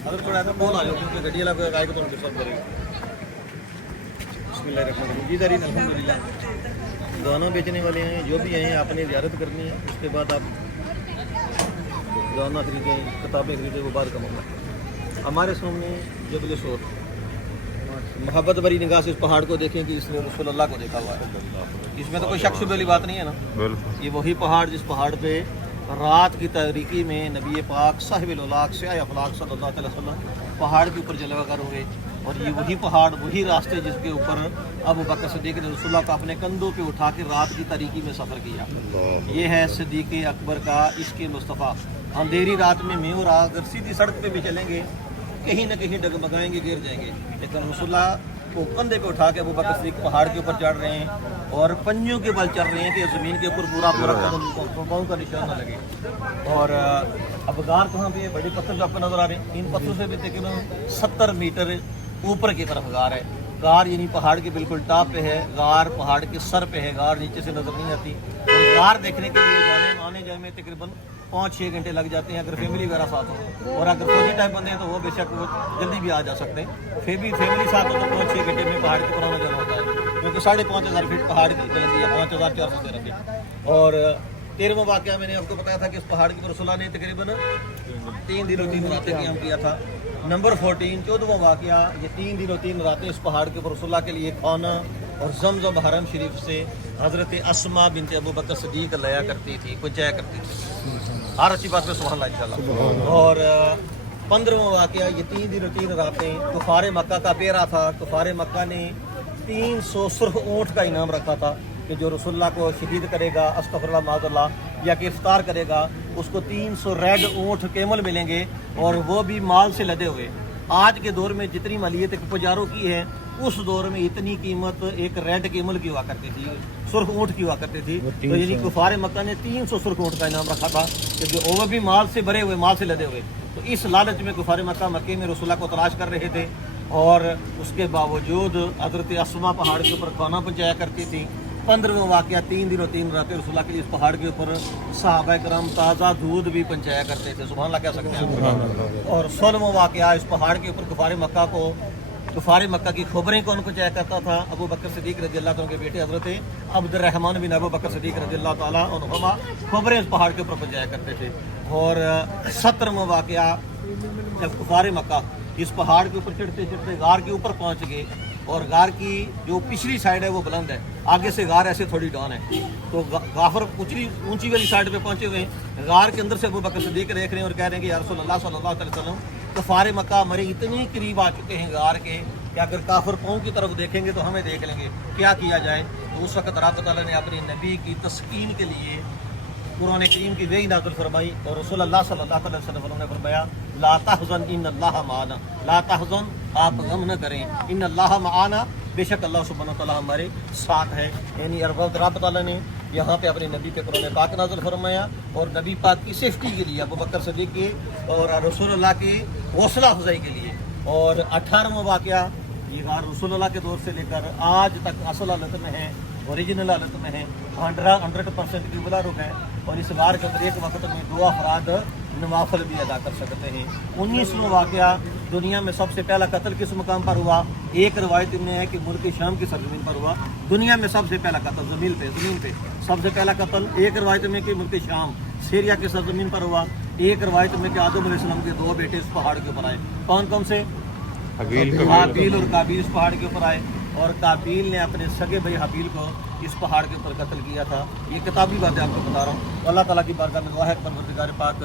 अगर थोड़ा सा बोल आ जाओ क्योंकि गड्डी वाला कोई आएगा तो उनको सब करेगा। बिस्मिल्लाहिर्रहमानिर्रहीम। जी दारीन अल्हम्दुलिल्लाह, दोनों बेचने वाले हैं, जो भी हैं आपने ज़ियारत करनी है, उसके बाद आप गाना खरीदें, किताबें खरीदें, वो बाद का मामला है। हमारे सामने जबल शोर, मोहब्बत भरी निगाह से इस पहाड़ को देखें कि इसने रसूलुल्लाह को देखा हुआ है। इसमें तो कोई शक शुबे वाली बात नहीं है ना। ये वही पहाड़ जिस पहाड़ पे रात की तारीकी में नबी पाक साहिबुल उलाक से अफलाक सल्लल्लाहु अलैहि वसल्लम पहाड़ के ऊपर जलवागर हुए, और ये वही पहाड़, वही रास्ते जिसके ऊपर अबू बकर सिद्दीक ने रसूलुल्लाह को अपने कंधों पे उठा के रात की तारीकी में सफ़र किया। ये है सिद्दीक अकबर का इश्क़ मुस्तफ़ा। अंधेरी रात में मैं और अगर सीधी सड़क पे भी चलेंगे कहीं ना कहीं डगमगाएंगे, गिर जाएंगे, लेकिन रसूलुल्लाह को कंधे पे उठा के अबू बकर सिद्दीक पहाड़ के ऊपर चढ़ रहे हैं और पंजों के बल चल रहे हैं कि ज़मीन के ऊपर पूरा पूरा कदम पाँव का निशान न लगे। और अब गार कहाँ पे है? बड़े पत्थर जो आपको नज़र आ रहे हैं, इन पत्थरों से भी तकरीबन 70 मीटर ऊपर की तरफ गार है। गार यानी पहाड़ के बिल्कुल टॉप पे है, गार पहाड़ के सर पे है, गार नीचे से नज़र नहीं आती। और गार देखने के लिए आने जाने में तकरीबन 5-6 घंटे लग जाते हैं अगर फैमिली वगैरह साथ हो, और अगर फौजी टाइप बंदे हैं तो वो बेशक वो जल्दी भी आ जा सकते हैं। फैमिली साथ हो तो 5-6 घंटे में पहाड़ के पुराना जाना होता है, क्योंकि 5,500 फीट पहाड़ की बुलंदी है, 5,413 फीट। और 13वां वाक़या मैंने आपको बताया था कि इस पहाड़ के ऊपर रसूलुल्लाह ने तकरीबन 3 दिनों 3 रातें क़याम किया था। नंबर 14 14वां वाक़या, ये 3 दिनों 3 रातें इस पहाड़ के ऊपर रसूलुल्लाह के लिए खाना और जमजम हरम शरीफ से हज़रत अस्मा बिनते अबू बकर सिद्दीक लाया करती थी, पहुँचाया करती थी। हर अच्छी बात में सुभान अल्लाह इंशाअल्लाह। और 15वां वाक़या, ये 3 दिनों 3 रातें कुफार मक्का का पेरा था। कुफार मक्का ने 300 सुर्ख ऊँट का इनाम रखा था कि जो रसूलुल्लाह को शहीद करेगा, अस्तग़फिरुल्लाह माज़अल्लाह, या गिरफ्तार करेगा, उसको 300 रेड ऊँट कैमल मिलेंगे, और वो भी माल से लदे हुए। आज के दौर में जितनी मालियत पुजारों की है, उस दौर में इतनी कीमत एक रेड कैमल की हुआ करती थी, सुर्ख ऊँट की हुआ करती थी। तो यानी कुफार मक्का ने 300 सुर्ख ऊँट का इनाम रखा था कि जो वो भी माल से भरे हुए, माल से लदे हुए। तो इस लालच में कुफार मक्का मक्के में रसूलुल्लाह को तलाश कर रहे थे, और उसके बावजूद हज़रत अस्मा पहाड़ के ऊपर खाना पहुँचाया करती थी। 15वां वाक़या, 3 दिनों 3 रातें रसूलुल्लाह के लिए इस पहाड़ के ऊपर सहाबा कराम ताज़ा दूध भी पहुँचाया करते थे। सुभान अल्लाह कह सकते हैं। और 16वां वाक़या, इस पहाड़ के ऊपर कुफार मक्का की खबरें कौन पहुँचाया करता था? अबू बकर सिद्दीक रज़ियल्लाहु अन्हु के बेटे हज़रत अब्दुर्रहमान बिन अबू बकर सिद्दीक रज़ियल्लाहु तआला अन्हुमा खबरें इस पहाड़ के ऊपर पहुँचाया करते थे। और 17वां वाक़या, जब कुफार मक्का इस पहाड़ के ऊपर चढ़ते चढ़ते गार के ऊपर पहुँच गए, और गार की जो पिछली साइड है वो बुलंद है, आगे से गार ऐसे थोड़ी डाउन है, तो गाफर ऊंची वाली साइड पे पहुंचे हुए हैं। गार के अंदर से अबू बकर सिद्दीक देख रहे हैं और कह रहे हैं कि या रसूलुल्लाह सल्लल्लाहु अलैहि वसल्लम, कुफार मक्का हमारे इतने करीब आ चुके हैं गार के कि अगर काफिर पाँव की तरफ देखेंगे तो हमें देख लेंगे, क्या किया जाए? तो उस वक्त रब तआला ने अपने नबी की तस्कीन के लिए कुरान करीम की वही नाज़िल फरमाई, और रसूलुल्लाह सल्लल्लाहु अलैहि वसल्लम ने फरमाया, ला तहज़न इन्नल्लाह माना, ला तहज़न, आप गम न करें, इन्नल्लाह माना, बेशक अल्लाह सुब्हानहू व तआला हमारे साथ है। यानी रब तआला ने यहाँ पे अपने नबी पे कुरान पाक नाज़िल फरमाया, और नबी पाक की सेफ्टी के लिए, अबू बकर सिद्दीक के और रसूलुल्लाह की हौसला अफजाई के लिए। और 18वां वाक़या, ये गार रसूलुल्लाह के दौर से लेकर आज तक असल हालत में है, ओरिजिनल हालत में है, 100% की बुला रुक है, और इस गार के अंदर एक वक्त में 2 अफराद नवाफल भी अदा कर सकते हैं। 19वां वाक़या, दुनिया में सबसे पहला कत्ल किस मुकाम पर हुआ? एक रवायत में है कि मुल्क शाम की सरजमीन पर हुआ। दुनिया में सबसे पहला कत्ल ज़मीन पे सबसे पहला कत्ल एक रवायत में कि मुल्क शाम सीरिया की सरजमीन पर हुआ। एक रवायत में कि आदम अलैहिस्सलाम के 2 बेटे इस पहाड़ के ऊपर आए। कौन कौन से? हाबील और काबील इस पहाड़ के ऊपर आए, और काबील ने अपने सगे भाई हाबील को इस पहाड़ के ऊपर कत्ल किया था। ये किताबी बातें आपको बता रहा हूँ। अल्लाह ताला की बारगाह में दुआ है, परवरदिगार पाक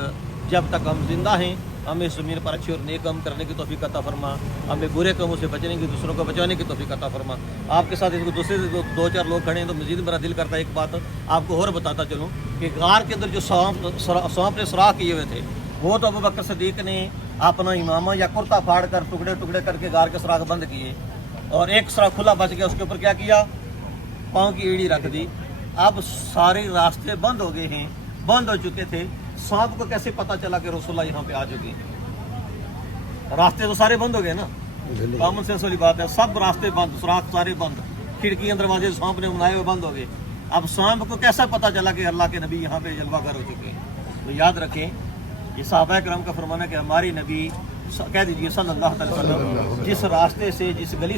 जब तक हम जिंदा हैं हमें इस ज़मीन पर अच्छे और नेक काम करने की तौफीक अता फरमा, हमें बुरे कामों से बचने की, दूसरों को बचाने की तौफीक अता फरमा। आपके साथ इसको दूसरे 2-4 लोग खड़े हैं तो मज़ीद मेरा दिल करता है एक बात आपको और बताता चलूँ कि गार के अंदर जो सांप ने सुराख किए हुए थे, वो तो अबू बकर सिद्दीक ने अपना इमामा या कुर्ता फाड़ कर टुकड़े टुकड़े करके गार के सुराख बंद किए, और एक सुराख खुला बच गया, उसके ऊपर क्या किया? पाँव की एड़ी रख दी, اب سارے راستے بند ہو گئے ہیں، بند ہو چکے تھے، سانپ کو کیسے پتہ چلا کہ رسول اللہ یہاں پہ آ چکے ہیں؟ راستے تو سارے بند ہو گئے نا، کامن سینس والی بات ہے، سب راستے بند، سوراخ سارے بند، کھڑکیاں دروازے سانپ نے بنائے ہوئے بند ہو گئے، اب سانپ کو کیسا پتہ چلا کہ اللہ کے نبی یہاں پہ جلوہ گر ہو چکے ہیں؟ تو یاد رکھیں یہ صحابہ کرام کا فرمانا ہے کہ ہماری نبی کہہ دیجیے صلی اللہ علیہ وسلم جس راستے سے، جس گلی